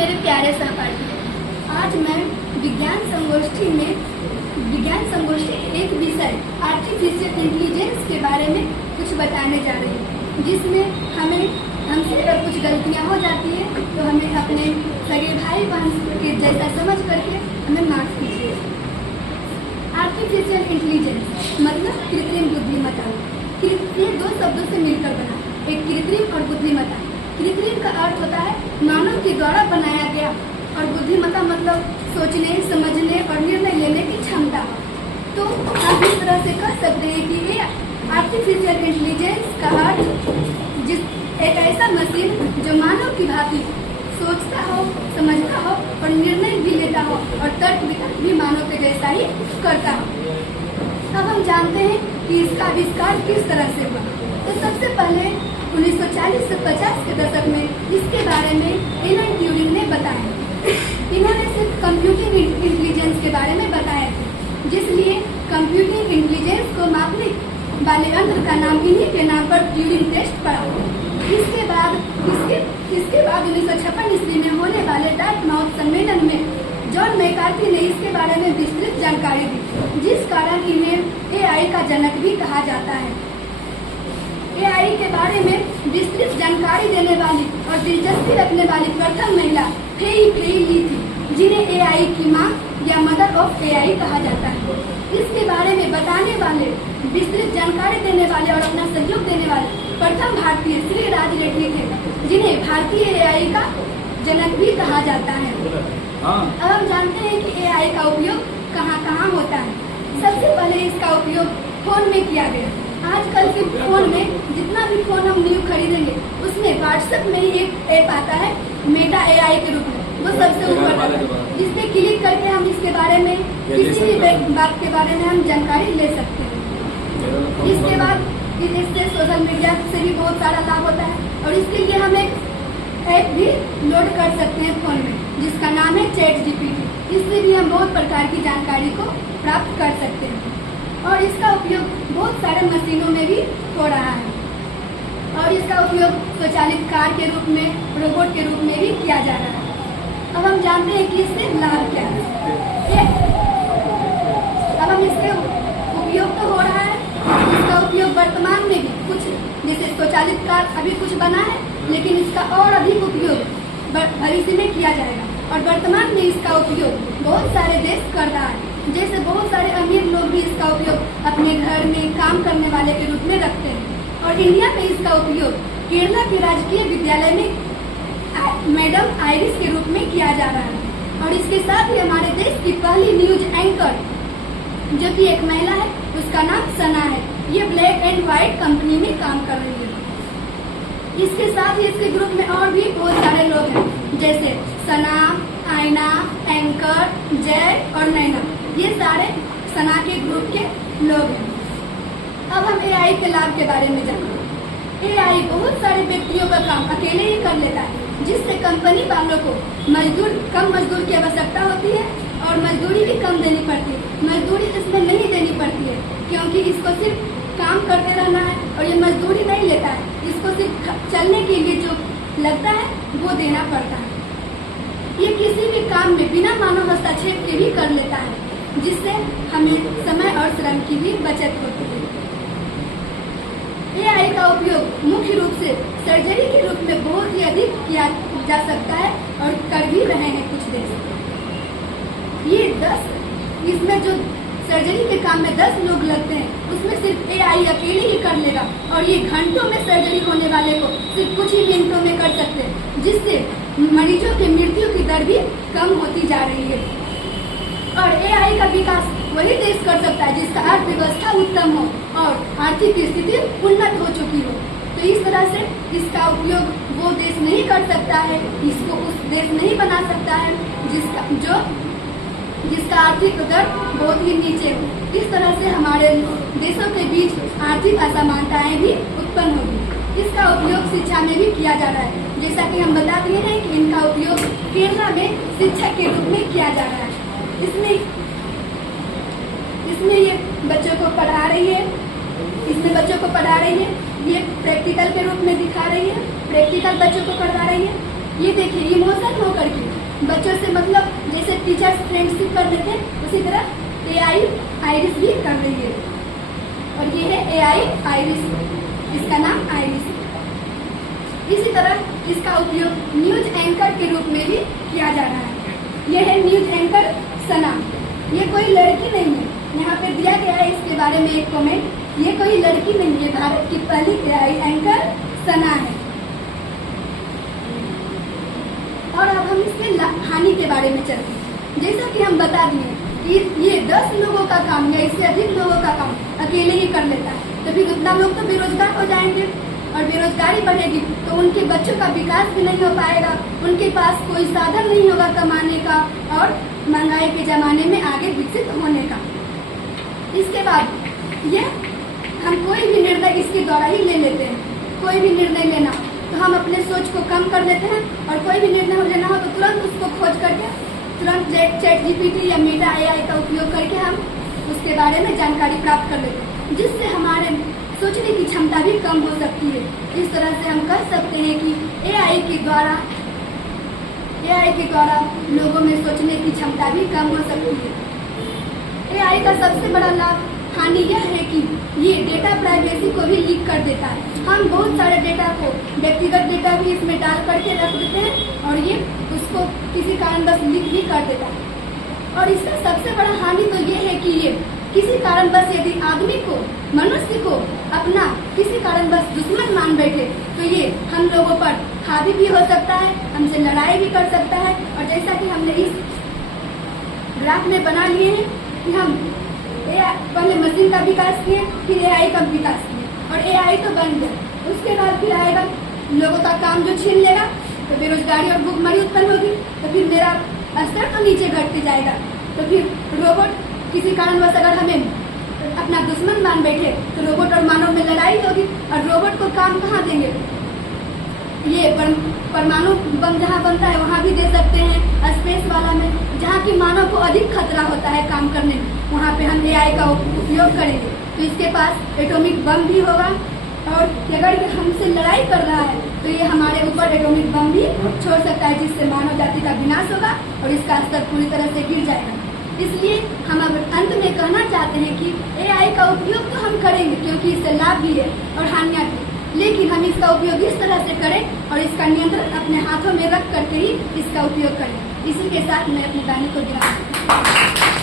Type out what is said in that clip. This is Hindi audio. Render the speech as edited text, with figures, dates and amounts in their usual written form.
मेरे प्यारे सहपाठी, आज मैं विज्ञान संगोष्ठी के एक विषय आर्टिफिशियल इंटेलिजेंस के बारे में कुछ बताने जा रही हूँ, जिसमें हमसे अगर कुछ गलतियाँ हो जाती है तो हमें अपने सगे भाई बहन के जैसा समझ करके हमें माफ कीजिए। आर्टिफिशियल इंटेलिजेंस मतलब कृत्रिम बुद्धिमत्ता। ये दो शब्दों से मिलकर बना, एक कृत्रिम और बुद्धिमत्ता। कृत्रिम का अर्थ होता है मानव के द्वारा बनाया गया, और बुद्धिमत्ता मतलब सोचने, समझने और निर्णय लेने की क्षमता। तो हम इस तरह से कह सकते हैं कि ये आर्टिफिशियल इंटेलिजेंस का अर्थ एक ऐसा मशीन जो मानव की भांति सोचता हो, समझता हो और निर्णय भी लेता हो और तर्क वितर्क भी मानव के जैसा ही करता हो। अब हम जानते हैं कि इसका आविष्कार किस तरह से हुआ। तो सबसे पहले 1940 से 50 के दशक में इसके बारे में एलन ट्यूरिंग ने बताया। इन्होंने सिर्फ कंप्यूटिंग इंटेलिजेंस के बारे में बताया था, जिसलिए कंप्यूटिंग इंटेलिजेंस को मापने वाले यंत्र का नाम इन्हीं के नाम पर ट्यूरिंग टेस्ट पड़ा। इसके बाद 1956 ईस्वी में होने वाले डार्टमाउथ सम्मेलन में जॉन मैकार्थी ने इसके बारे में विस्तृत जानकारी दी, जिस कारण इन्हें एआई का जनक भी कहा जाता है। एआई के बारे में विस्तृत जानकारी देने वाली और दिलचस्पी रखने वाली प्रथम महिला फेई ली थी, जिन्हें एआई की मां या मदर ऑफ एआई कहा जाता है। इसके बारे में बताने वाले, विस्तृत जानकारी देने वाले और अपना सहयोग देने वाले प्रथम भारतीय श्री राज रेड्डी थे, जिन्हें भारतीय एआई का जनक भी कहा जाता है। अब हम जानते हैं कि एआई का उपयोग कहाँ होता है। सबसे पहले इसका उपयोग फोन में किया गया। आजकल के फोन में जितना भी फोन हम न्यू खरीदेंगे उसमें व्हाट्सएप में ही एक ऐप आता है मेटा एआई के रूप में, वो सबसे ऊपर आता है। इस पे क्लिक करके हम इसके बारे में किसी भी बात के बारे में हम जानकारी ले सकते हैं। इसके बाद इससे सोशल मीडिया से भी बहुत सारा लाभ होता है, और इसके लिए हम एक ऐप भी लोड कर सकते हैं फोन में, जिसका नाम है चैट जीपीटी। इससे भी हम बहुत प्रकार की जानकारी को प्राप्त कर सकते हैं, और इसका उपयोग बहुत सारे मशीनों में भी हो रहा है, और इसका उपयोग स्वचालित कार के रूप में, रोबोट के रूप में भी किया जा रहा है। अब हम जानते हैं कि इससे लाभ क्या है। अब हम इसके उपयोग तो हो रहा है, इसका उपयोग वर्तमान में भी कुछ, जैसे स्वचालित कार अभी कुछ बना है, लेकिन इसका और अधिक उपयोग भविष्य में किया जाएगा। और वर्तमान में इसका उपयोग बहुत सारे देश कर रहा है, जैसे बहुत सारे अमीर लोग भी इसका उपयोग अपने घर में काम करने वाले के रूप में रखते हैं। और इंडिया में इसका उपयोग केरला के राजकीय विद्यालय में मैडम आइरिस के रूप में किया जा रहा है। और इसके साथ ही हमारे देश की पहली न्यूज एंकर, जो कि एक महिला है, उसका नाम सना है। ये ब्लैक एंड व्हाइट कंपनी में काम कर रही है। इसके साथ ही इसके ग्रुप में और भी बहुत सारे लोग हैं, जैसे सना, आयना, एंकर, जय और नैना। ये सारे सना के ग्रुप के लोग हैं। अब हम एआई के लाभ के बारे में जानेंगे। एआई बहुत सारे व्यक्तियों का काम अकेले ही कर लेता है, जिससे कंपनी वालों को कम मजदूर की आवश्यकता होती है, और मजदूरी भी कम देनी पड़ती है। मजदूरी इसमें नहीं देनी पड़ती है, क्योंकि इसको सिर्फ काम करते रहना है, और ये मजदूरी नहीं लेता है। इसको सिर्फ चलने के लिए जो लगता है वो देना पड़ता है। ये किसी भी काम में बिना मानव हस्तक्षेप के भी कर लेता है, जिससे हमें समय और श्रम की भी बचत होती है। एआई का उपयोग मुख्य रूप से सर्जरी के रूप में बहुत ही अधिक किया जा सकता है, और कर भी रहे हैं कुछ देश। इसमें जो सर्जरी के काम में 10 लोग लगते हैं, उसमें सिर्फ एआई अकेले ही कर लेगा, और ये घंटों में सर्जरी होने वाले को सिर्फ कुछ ही मिनटों में कर सकते हैं, जिससे मरीजों की मृत्यु की दर भी कम होती जा रही है। और एआई का विकास वही देश कर सकता है जिसका अर्थव्यवस्था उत्तम हो और आर्थिक स्थिति उन्नत हो चुकी हो। तो इस तरह से इसका उपयोग वो देश नहीं कर सकता है, इसको उस देश नहीं बना सकता है जिसका आर्थिक दर बहुत ही नीचे हो। इस तरह से हमारे देशों के बीच आर्थिक असमानताएं भी उत्पन्न होगी। इसका उपयोग शिक्षा में भी किया जा रहा है, जैसा कि हम बता दिए हैं कि इनका उपयोग केरला में शिक्षक के रूप में किया जा रहा है। इसमें ये बच्चों को पढ़ा रही है, ये प्रैक्टिकल के रूप में दिखा रही है, प्रैक्टिकल बच्चों को करवा रही है। ये देखिए इमोशन होकर के बच्चों से मतलब जैसे टीचर्स फ्रेंडशिप कर लेते हैं उसी तरह AI आइरिस भी कर रही है। और ये है AI आइरिस, इसका नाम आइरिस है। इसी तरह इसका उपयोग न्यूज एंकर के रूप में भी किया जा रहा है। यह है न्यूज एंकर सना। ये कोई लड़की नहीं है, यहाँ पे दिया गया है इसके बारे में एक कमेंट, ये कोई लड़की नहीं है, भारत की पहली AI एंकर सना है। और अब हम इसके हानि के बारे में चलते हैं। जैसा कि हम बता दिए कि ये 10 लोगों का काम या इससे अधिक लोगों का काम अकेले ही कर लेता है, तो फिर उतना लोग तो बेरोजगार हो जाएंगे और बेरोजगारी बढ़ेगी तो उनके बच्चों का विकास भी नहीं हो पाएगा, उनके पास कोई साधन नहीं होगा कमाने का और महंगाई के जमाने में आगे विकसित होने का। इसके बाद यह हम कोई भी निर्णय इसके द्वारा ही ले लेते हैं। कोई भी निर्णय लेना तो हम अपने सोच को कम कर लेते हैं और कोई भी निर्णय लेना हो तो तुरंत उसको खोज करके तुरंत ChatGPT या Meta AI का उपयोग करके हम उसके बारे में जानकारी प्राप्त कर लेते हैं, जिससे हमारे सोचने की क्षमता भी कम हो सकती है। इस तरह से हम कह सकते हैं कि AI के द्वारा लोगों में सोचने की क्षमता भी कम हो सकती है। AI का सबसे बड़ा लाभ हानि यह है कि ये डेटा प्राइवेसी को भी लीक कर देता है। हम बहुत सारे डेटा को, व्यक्तिगत डेटा भी इसमें डाल करके रख देते हैं और ये उसको किसी कारणवश लीक भी कर देता है। और इसका सबसे बड़ा हानि तो ये है कि ये किसी कारणवश यदि आदमी को, मनुष्य को अपना किसी कारणवश दुश्मन मान बैठे तो ये हम लोगों पर हावी भी हो सकता है, हमसे लड़ाई भी कर सकता है। और जैसा कि हमने इस ग्राफ में बना लिए हैं कि हम पहले मशीन का विकास किए, फिर AI का विकास किए और AI तो बन गया, उसके बाद फिर आएगा लोगों का काम जो छीन लेगा तो बेरोजगारी और भूखमरी उत्पन्न होगी, तो फिर मेरा स्तर तो नीचे घटते जाएगा। तो फिर रोबोट किसी कारणवश अगर हमें अपना दुश्मन मान बैठे तो रोबोट और मानव में लड़ाई होगी और रोबोट को काम कहाँ देंगे? ये परमाणु बम जहाँ बनता है वहाँ भी दे सकते हैं, स्पेस वाला में जहाँ की मानव को अधिक खतरा होता है काम करने में, वहाँ पे हम AI का उपयोग करेंगे तो इसके पास एटॉमिक बम भी होगा और अगर हमसे लड़ाई कर रहा है तो ये हमारे ऊपर एटॉमिक बम भी छोड़ सकता है, जिससे मानव जाति का विनाश होगा और इसका स्तर पूरी तरह से गिर जाएगा। इसलिए हम अब अंत में कहना चाहते हैं कि AI का उपयोग तो हम करेंगे क्योंकि इससे लाभ भी है और हानियाँ भी, लेकिन हम इसका उपयोग इस तरह से करें और इसका नियंत्रण अपने हाथों में रख करके ही इसका उपयोग करें। इसी के साथ मैं अपनी वाणी को विराम